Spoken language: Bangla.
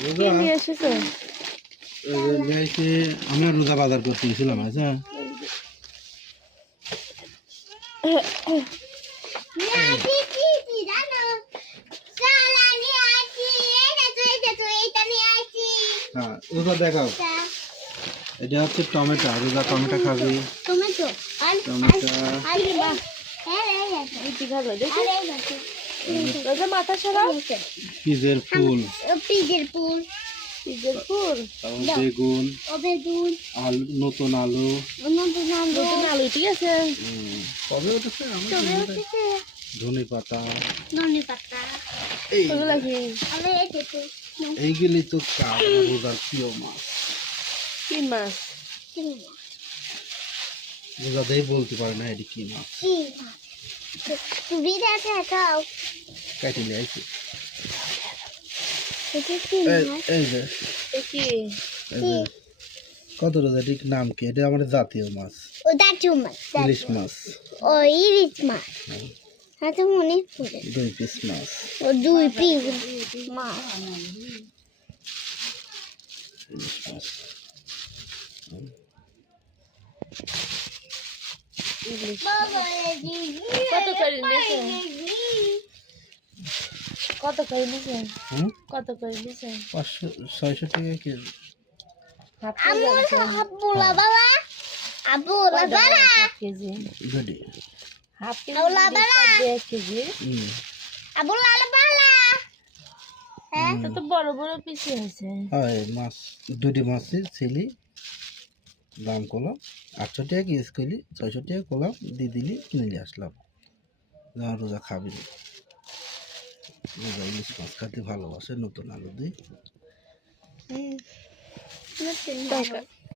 কি নিয়ে এসেছো? আমরা রোজা বাজার করতে গেছিলাম। আচ্ছা হ্যাঁ রোজা দেখাও। এটা হচ্ছে টমেটো। রোজা টমেটো খাবি? টমেটো মাথা সরাও। পিজের ফুল, বেগুন, আলু, নতুন আলু, ঠিক আছে। কবে উঠেছে ধনে পাতা, এইগুলি তো রোজার প্রিয় মাছ। কি মাছ? রোজাতেই বলতে পারে না এটি কি মাছ। কাটি নিয়ে আইছি। এই যে কত রোজা ঠিক নাম কি? এটা আমাদের জাতীয় মাছ। ইলিশ মাছ। দুই পিস মাছ। ইলিশ মাছ। কত করে নিয়েছে? কত করে নিয়েছে? 500-600 টাকা কেজি। দুটি। তো বড় বড় পিস হয়েছে। মাছ দুটি মাছের ছেলে দাম করলাম 800 টাকা কেজি করলি, 600 টাকা করলাম দিয়ে দিলি, কিনে নিয়ে আসলাম। রোজা খাবি রোজা ইলিশ মাছ খেতে ভালোবাসে, নতুন আলু দিয়ে।